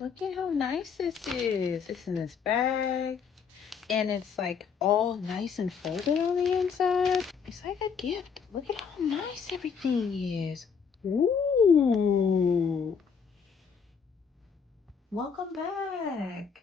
Look at how nice this is. It's in this bag. And it's like all nice and folded on the inside. It's like a gift. Look at how nice everything is. Ooh. Welcome back.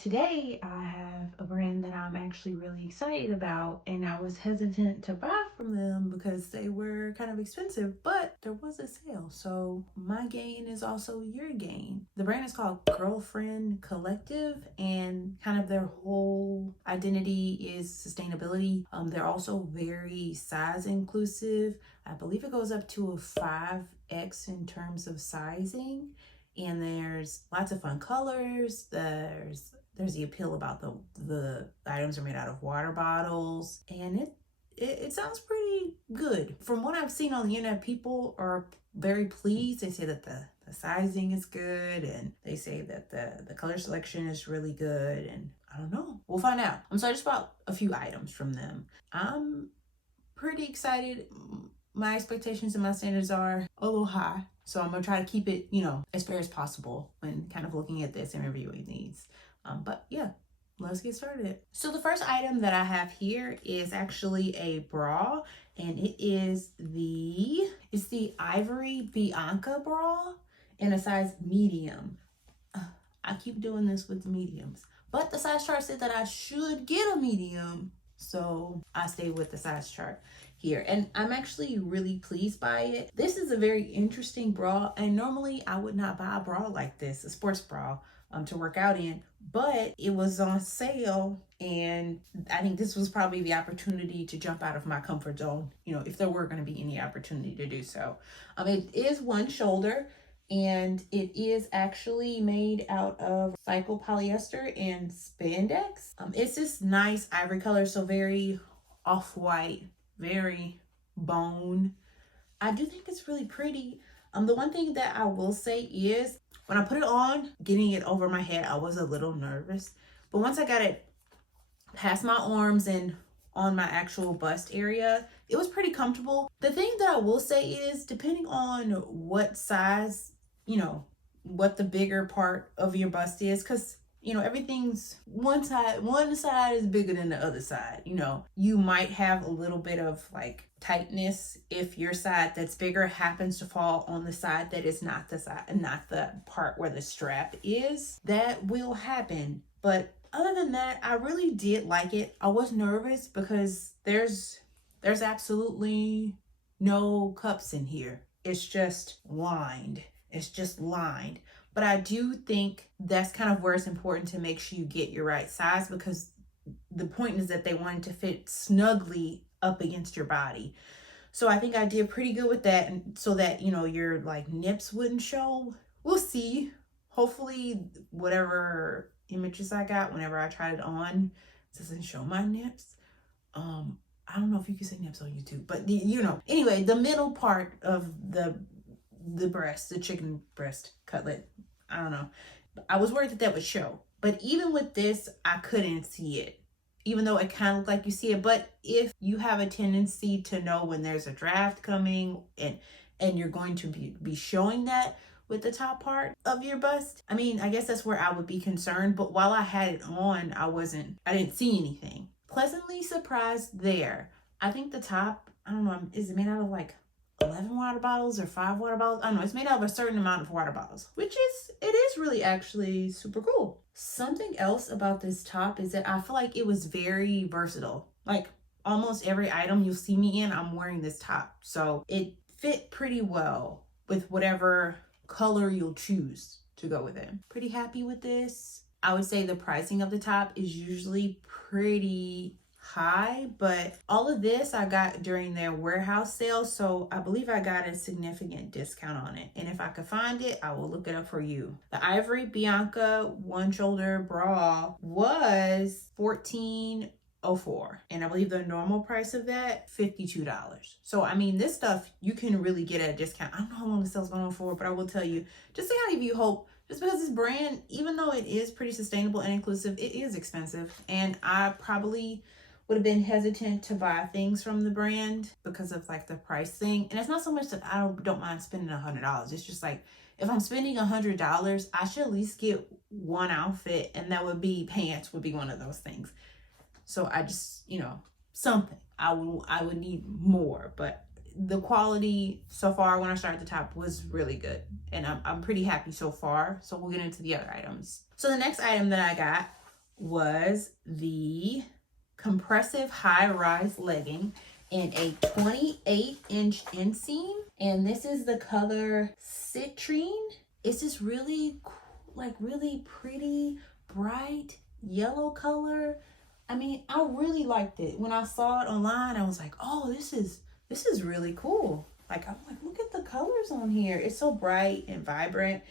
Today I have a brand that I'm actually really excited about, and I was hesitant to buy from them because they were kind of expensive, but there was a sale. So my gain is also your gain. The brand is called Girlfriend Collective, and kind of their whole identity is sustainability. They're also very size inclusive. I believe it goes up to a 5X in terms of sizing, and there's lots of fun colors. There's the appeal about the items are made out of water bottles, and it sounds pretty good. From what I've seen on the internet, people are very pleased. They say that the sizing is good, and they say that the color selection is really good, and I don't know, we'll find out. So I just bought a few items from them. I'm pretty excited. My expectations and my standards are a little high, so I'm gonna try to keep it, as fair as possible when kind of looking at this and reviewing these. But yeah, let's get started. So the first item that I have here is actually a bra, and it's the Ivory Bianca bra in a size medium. I keep doing this with the mediums, but the size chart said that I should get a medium, so I stayed with the size chart here, and I'm actually really pleased by it. This is a very interesting bra, and normally I would not buy a bra like this, a sports bra, to work out in, but it was on sale, and I think this was probably the opportunity to jump out of my comfort zone, if there were going to be any opportunity to do so. It is one shoulder, and it is actually made out of cycle polyester and spandex. It's this nice ivory color, so very off-white, very bone. I do think it's really pretty. The one thing that I will say is when I put it on, getting it over my head, I was a little nervous. But once I got it past my arms and on my actual bust area, it was pretty comfortable. The thing that I will say is, depending on what size, what the bigger part of your bust is, because everything's one side is bigger than the other side. You might have a little bit of like tightness if your side that's bigger happens to fall on the side that is not the part where the strap is. That will happen. But other than that, I really did like it. I was nervous because there's absolutely no cups in here. It's just lined. But I do think that's kind of where it's important to make sure you get your right size, because the point is that they want it to fit snugly up against your body. So I think I did pretty good with that, and so that, your like nips wouldn't show. We'll see. Hopefully whatever images I got whenever I tried it on doesn't show my nips. I don't know if you can say nips on YouTube, but anyway, the middle part of the breast, the chicken breast cutlet, I don't know, I was worried that would show. But even with this, I couldn't see it, even though it kind of looked like you see it. But if you have a tendency to know when there's a draft coming, and you're going to be showing that with the top part of your bust, I guess that's where I would be concerned. But while I had it on, I didn't see anything. Pleasantly surprised there. I think the top, I don't know, is it made out of like 11 water bottles or 5 water bottles? I don't know. It's made out of a certain amount of water bottles, it is really actually super cool. Something else about this top is that I feel like it was very versatile. Like almost every item you'll see me in, I'm wearing this top. So it fit pretty well with whatever color you'll choose to go with it. Pretty happy with this. I would say the pricing of the top is usually pretty high, but all of this I got during their warehouse sale, so I believe I got a significant discount on it, and if I could find it, I will look it up for you. The Ivory Bianca one shoulder bra was $14.04, and I believe the normal price of that $52. So this stuff you can really get at a discount. I don't know how long the sale's going on for, but I will tell you, just to kind of give you hope, just because this brand, even though it is pretty sustainable and inclusive, it is expensive, and I probably would have been hesitant to buy things from the brand because of like the price thing. And it's not so much that I don't mind spending $100. It's just like, if I'm spending $100, I should at least get one outfit, and that would be pants would be one of those things. So I just, something. I would need more, but the quality so far when I started at the top was really good, and I'm pretty happy so far. So we'll get into the other items. So the next item that I got was the compressive high-rise legging in a 28-inch inseam, and this is the color citrine. It's this really really pretty bright yellow color. I mean, I really liked it. When I saw it online, I was like, oh, this is really cool. Like, I'm like, look at the colors on here. It's so bright and vibrant.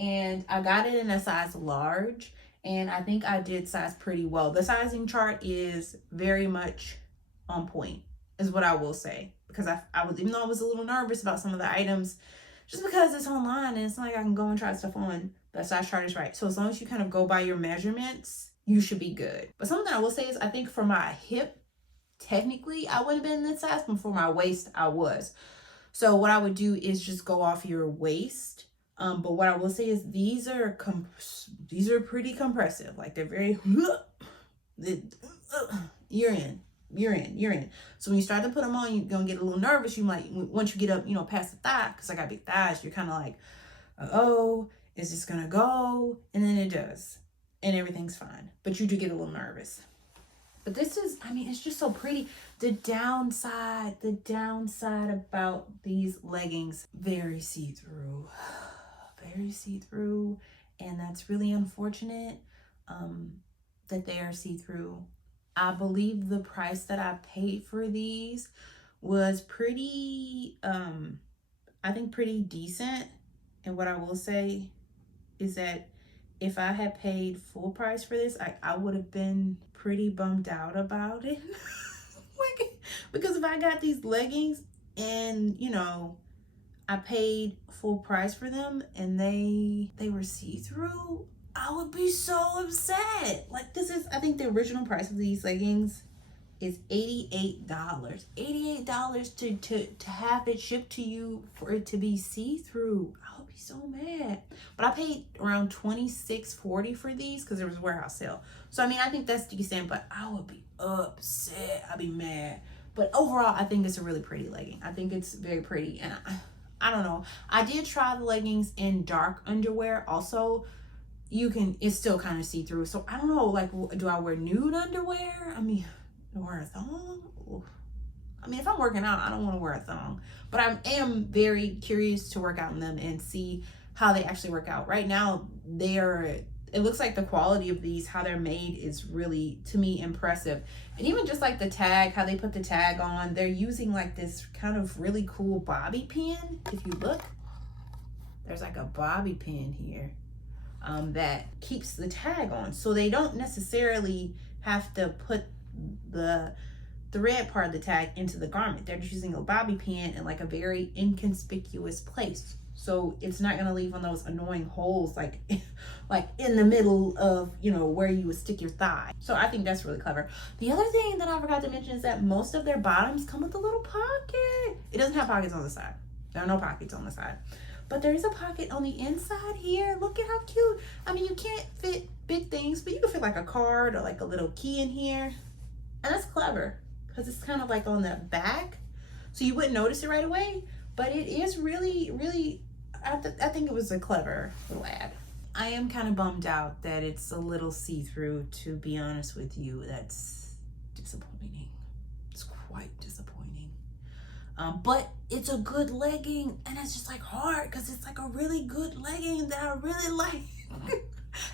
And I got it in a size large, and I think I did size pretty well. The sizing chart is very much on point, is what I will say. Because I was, even though I was a little nervous about some of the items, just because it's online and it's not like I can go and try stuff on, the size chart is right. So as long as you kind of go by your measurements, you should be good. But something I will say is, I think for my hip, technically I wouldn't have been this size, but for my waist I was. So what I would do is just go off your waist. But what I will say is these are pretty compressive. Like, they're very you're in. So when you start to put them on, you're gonna get a little nervous. You might, once you get up, past the thigh, because I got big thighs, you're kind of like, oh, is this gonna go? And then it does, and everything's fine. But you do get a little nervous. But this is, I mean, it's just so pretty. The downside about these leggings, very see-through. Very see-through. And that's really unfortunate that they are see-through. I believe the price that I paid for these was pretty, I think pretty decent. And what I will say is that if I had paid full price for this, I would have been pretty bummed out about it. Because if I got these leggings and, I paid full price for them and they were see-through, I would be so upset. Like, I think the original price of these leggings is $88. $88 to have it shipped to you for it to be see-through. I would be so mad. But I paid around $26.40 for these because there was a warehouse sale. So I mean, I think that's decent, but I would be upset. I'd be mad. But overall, I think it's a really pretty legging. I think it's very pretty, and I don't know. I did try the leggings in dark underwear also. It's still kind of see-through. So I don't know, like, do I wear nude underwear? I mean, do I wear a thong? I mean, if I'm working out, I don't want to wear a thong. But I am very curious to work out in them and see how they actually work out. Right now, it looks like the quality of these, how they're made, is really, to me, impressive. And even just like the tag, how they put the tag on, they're using like this kind of really cool bobby pin. If you look, there's like a bobby pin here that keeps the tag on. So they don't necessarily have to put the thread part of the tag into the garment. They're just using a bobby pin in like a very inconspicuous place. So it's not going to leave one of those annoying holes like in the middle of, where you would stick your thigh. So I think that's really clever. The other thing that I forgot to mention is that most of their bottoms come with a little pocket. It doesn't have pockets on the side. There are no pockets on the side. But there is a pocket on the inside here. Look at how cute. I mean, you can't fit big things, but you can fit like a card or like a little key in here. And that's clever because it's kind of like on the back. So you wouldn't notice it right away. But it is really, really, I think it was a clever little ad. I am kind of bummed out that it's a little see-through, to be honest with you. That's disappointing. It's quite disappointing. But it's a good legging, and it's just like hard because it's like a really good legging that I really like.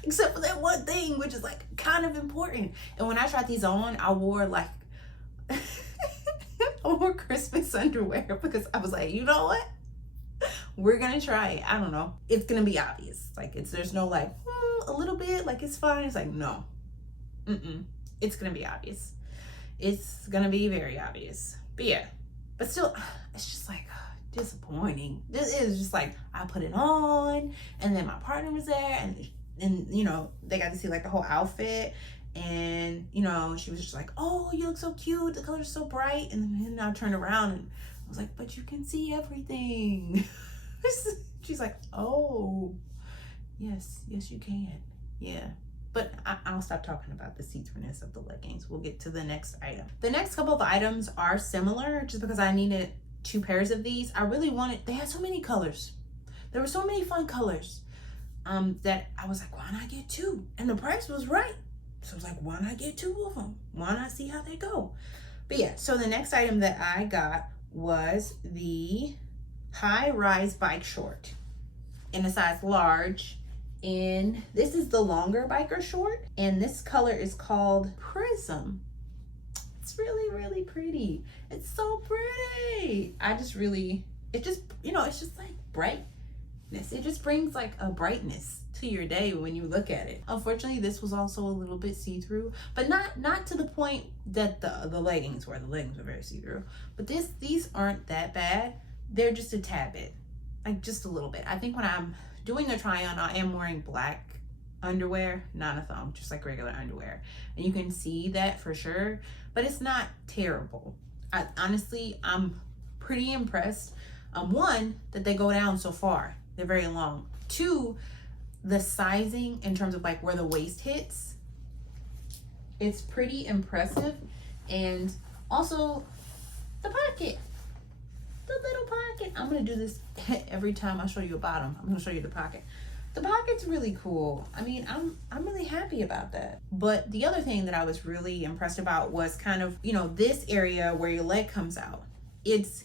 Except for that one thing, which is like kind of important. And when I tried these on, I wore like Christmas underwear because I was like, you know what? We're gonna try it. I don't know. It's gonna be obvious. Like, there's no like a little bit, like it's fine. It's like, no. It's gonna be obvious. It's gonna be very obvious. But yeah. But still, it's just like disappointing. This is just like, I put it on and then my partner was there and they got to see like the whole outfit. And, you know, she was just like, oh, you look so cute. The color's so bright. And then I turned around and I was like, but you can see everything. She's like, oh, yes, you can. Yeah. But I'll stop talking about the see-throughness of the leggings. We'll get to the next item. The next couple of items are similar just because I needed 2 pairs of these. I really wanted, they had so many colors. There were so many fun colors that I was like, why not get 2? And the price was right. So I was like, why not get 2 of them? Why not see how they go? But yeah, so the next item that I got was the high-rise bike short in a size large. And this is the longer biker short. And this color is called Prism. It's really, really pretty. It's so pretty. I just really, it just, you know, it's just like brightness. It just brings like a brightness to your day when you look at it. Unfortunately, this was also a little bit see-through, but not to the point that the leggings were. The leggings were very see-through. But these aren't that bad. They're just a tad bit, like just a little bit. I think when I'm doing the try-on, I am wearing black underwear, not a thong, just like regular underwear. And you can see that for sure, but it's not terrible. Honestly, I'm pretty impressed. One, that they go down so far. They're very long. 2, the sizing in terms of like where the waist hits, it's pretty impressive. And also the pocket, the little pocket. I'm gonna do this every time I show you a bottom. I'm gonna show you the pocket. The pocket's really cool. I mean, I'm really happy about that. But the other thing that I was really impressed about was kind of, you know, this area where your leg comes out. It's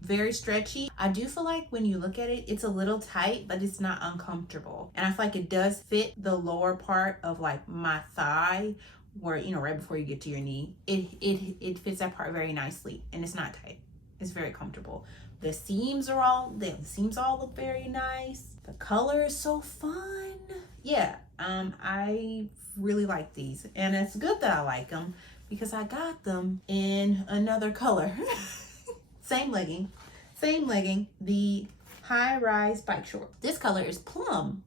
very stretchy. I do feel like when you look at it, it's a little tight, but it's not uncomfortable. And I feel like it does fit the lower part of like my thigh, where, you know, right before you get to your knee. It fits that part very nicely, and it's not tight. It's very comfortable. The seams all look very nice. The color is so fun. Yeah, I really like these, and it's good that I like them because I got them in another color. Same legging, the high-rise bike short. This color is plum.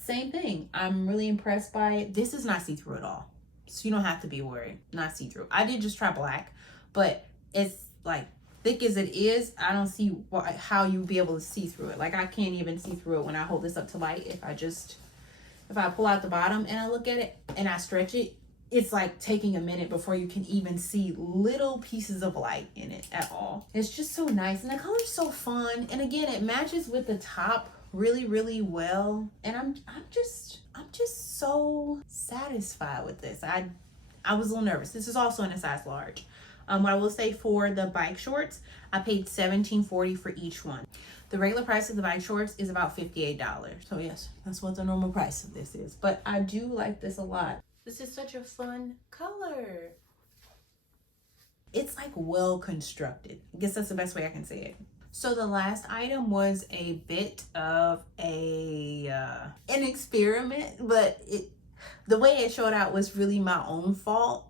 Same thing. I'm really impressed by it. This is not see-through at all, so you don't have to be worried. Not see-through. I did just try black, but it's like thick as it is. I don't see how you'd be able to see through it. Like I can't even see through it when I hold this up to light. If I pull out the bottom and I look at it and I stretch it, it's like taking a minute before you can even see little pieces of light in it at all. It's just so nice, and the color's so fun. And again, it matches with the top really, really well. And I'm just so satisfied with this. I was a little nervous. This is also in a size large. What I will say for the bike shorts, I paid $17.40 for each one. The regular price of the bike shorts is about $58. So yes, that's what the normal price of this is. But I do like this a lot. This is such a fun color. It's like well constructed. I guess that's the best way I can say it. So the last item was a bit of an experiment, but the way it showed out was really my own fault.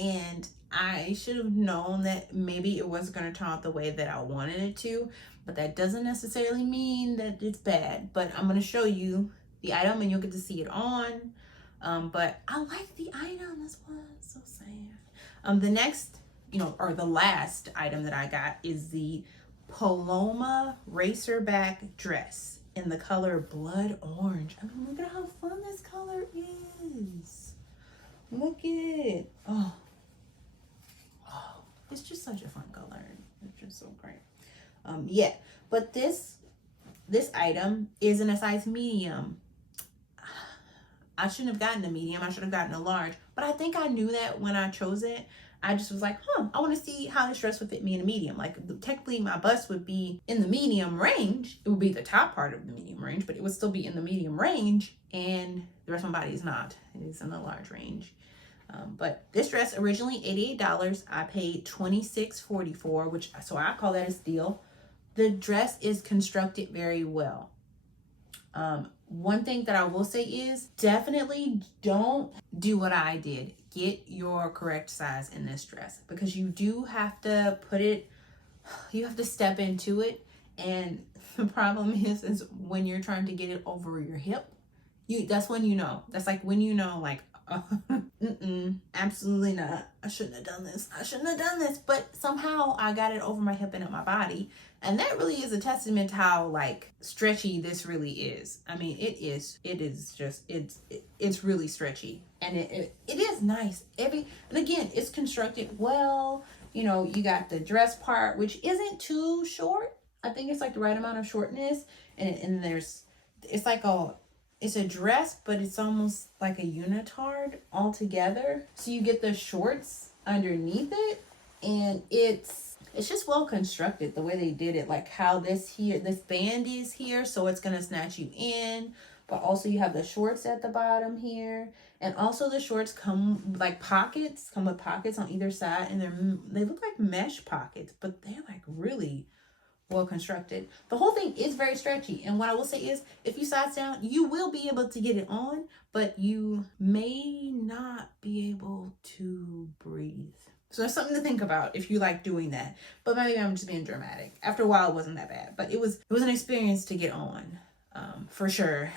And I should have known that maybe it wasn't going to turn out the way that I wanted it to, but that doesn't necessarily mean that it's bad. But I'm going to show you the item and you'll get to see it on. But I like the item. That's what I'm so saying. The next, or the last item that I got is the Paloma Racerback dress in the color blood orange. I mean, look at how fun this color is. Look at it. Oh, it's just such a fun color. It's just so great. Yeah, but this item is in a size medium. I shouldn't have gotten a medium. I should have gotten a large. But I think I knew that when I chose it. I just was like, I want to see how this dress would fit me in a medium. Like, technically, my bust would be in the medium range. It would be the top part of the medium range, but it would still be in the medium range. And the rest of my body is not. It is in the large range. But this dress, originally $88. I paid $26.44 for, so I call that a steal. The dress is constructed very well. One thing that I will say is definitely don't do what I did. Get your correct size in this dress, because you do have to you have to step into it. And the problem is when you're trying to get it over your hip, that's when you know. That's like when you know, like, Absolutely not. I shouldn't have done this. I shouldn't have done this. But somehow I got it over my hip and up my body. And that really is a testament to how like stretchy this really is. I mean, it's really stretchy. And it is nice. And again, it's constructed well. You know, you got the dress part, which isn't too short. I think it's like the right amount of shortness. And it's a dress, but it's almost like a unitard altogether. So you get the shorts underneath it, and it's just well constructed the way they did it. Like how this band is here, so it's gonna snatch you in, but also you have the shorts at the bottom here, and also the shorts come with pockets on either side, and they look like mesh pockets, but they're like really well constructed. The whole thing is very stretchy, and what I will say is if you size down, you will be able to get it on, but you may not be able to breathe. So that's something to think about if you like doing that. But maybe I'm just being dramatic. After a while, it wasn't that bad, but it was an experience to get on, for sure.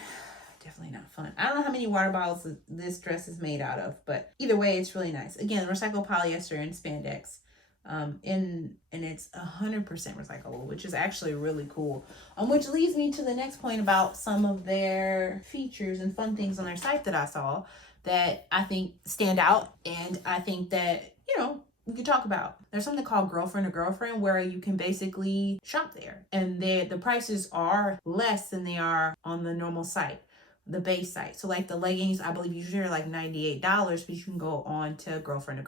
Definitely not fun. I don't know how many water bottles this dress is made out of, but either way, it's really nice. Again, recycled polyester and spandex. And it's 100% recyclable, which is actually really cool. Which leads me to the next point about some of their features and fun things on their site that I saw that I think stand out, and I think that, you know, we could talk about. There's something called Girlfriend to Girlfriend where you can basically shop there, and the prices are less than they are on the normal site, the base site. So like the leggings, I believe usually are like $98, but you can go on to Girlfriend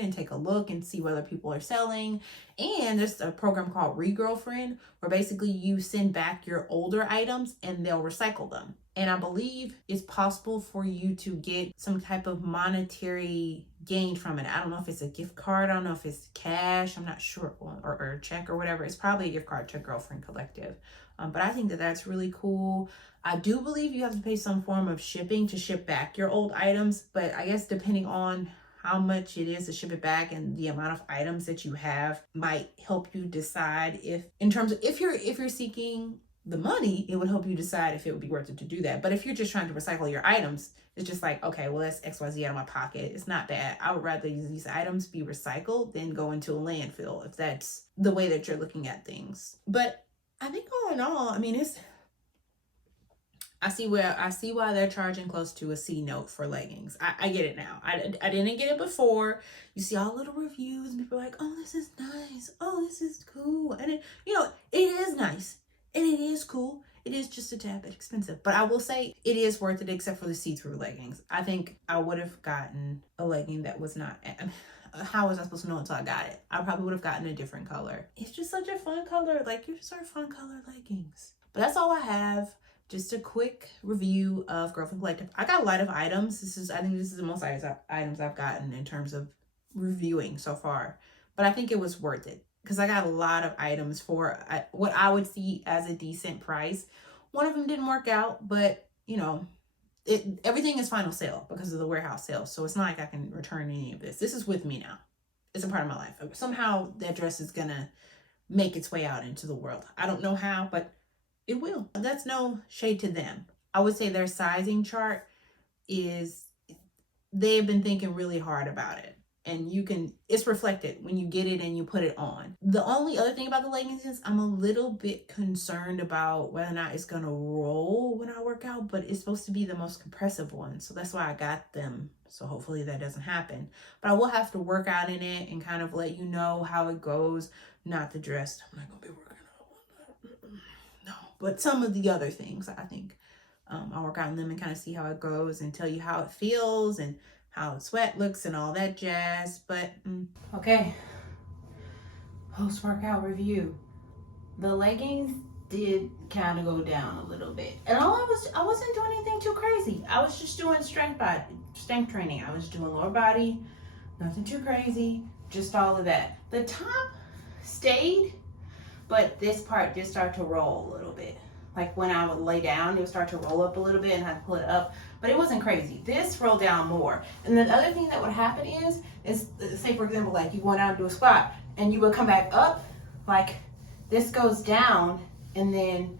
and take a look and see whether people are selling. And there's a program called Re-Girlfriend where basically you send back your older items and they'll recycle them. And I believe it's possible for you to get some type of monetary gain from it. I don't know if it's a gift card. I don't know if it's cash. I'm not sure. Or a check or whatever. It's probably a gift card to Girlfriend Collective. But I think that that's really cool. I do believe you have to pay some form of shipping to ship back your old items, but I guess depending on how much it is to ship it back and the amount of items that you have might help you decide if you're seeking the money, it would help you decide if it would be worth it to do that. But if you're just trying to recycle your items, it's just like, okay, well, that's XYZ out of my pocket. It's not bad. I would rather these items be recycled than go into a landfill if that's the way that you're looking at things. But I think all in all, I mean, I see why they're charging close to a C note for leggings. I get it now. I didn't get it before. You see all little reviews and people are like, oh, this is nice. Oh, this is cool. And it is nice and it is cool. It is just a tad bit expensive, but I will say it is worth it except for the see-through leggings. I think I would have gotten a legging that was not, how was I supposed to know until I got it? I probably would have gotten a different color. It's just such a fun color. Like, you just are fun color leggings. But that's all I have. Just a quick review of Girlfriend Collective. I got a lot of items. I think this is the most items I've gotten in terms of reviewing so far. But I think it was worth it because I got a lot of items for what I would see as a decent price. One of them didn't work out, but you know, everything is final sale because of the warehouse sale. So it's not like I can return any of this. This is with me now. It's a part of my life. Somehow that dress is gonna make its way out into the world. I don't know how, but it will. That's no shade to them. I would say their sizing chart they've been thinking really hard about it. And it's reflected when you get it and you put it on. The only other thing about the leggings is I'm a little bit concerned about whether or not it's going to roll when I work out, but it's supposed to be the most compressive one. So that's why I got them. So hopefully that doesn't happen. But I will have to work out in it and kind of let you know how it goes. Not the dress. I'm not going to be working out. No, but some of the other things, I think I'll work out in them and kind of see how it goes and tell you how it feels and how the sweat looks and all that jazz. But okay, post-workout review. The leggings did kind of go down a little bit, and I wasn't doing anything too crazy. I was just doing strength training. I was doing lower body, nothing too crazy, just all of that. The top stayed, but this part did start to roll a little bit. Like when I would lay down, it would start to roll up a little bit and I had to pull it up, but it wasn't crazy. This rolled down more. And the other thing that would happen is say for example, like you went out and do a squat and you would come back up, like this goes down and then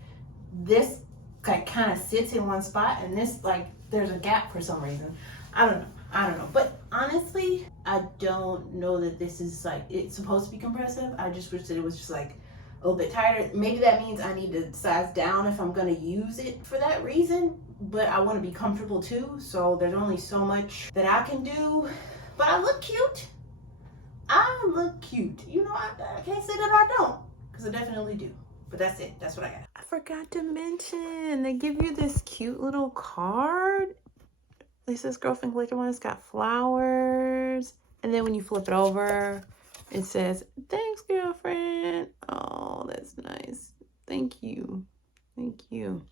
this like kind of sits in one spot and this like there's a gap for some reason. I don't know. I don't know. But honestly, I don't know that this is like, it's supposed to be compressive. I just wish that it was just like a little bit tighter. Maybe that means I need to size down if I'm going to use it for that reason. But I want to be comfortable too. So there's only so much that I can do. But I look cute. I look cute. You know, I can't say that I don't. Because I definitely do. But that's it. That's what I got. I forgot to mention, they give you this cute little card. Lisa's Girlfriend Collector one. It's got flowers. And then when you flip it over, it says, thanks, girlfriend. Oh, that's nice. Thank you. Thank you.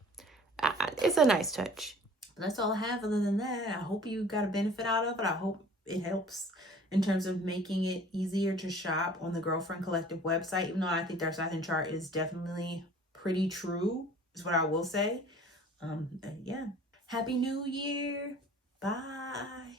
It's a nice touch. That's all I have. Other than that, I hope you got a benefit out of it. I hope it helps in terms of making it easier to shop on the Girlfriend Collective website, even though I think their sizing chart is definitely pretty true, is what I will say. Yeah. Happy New Year. Bye.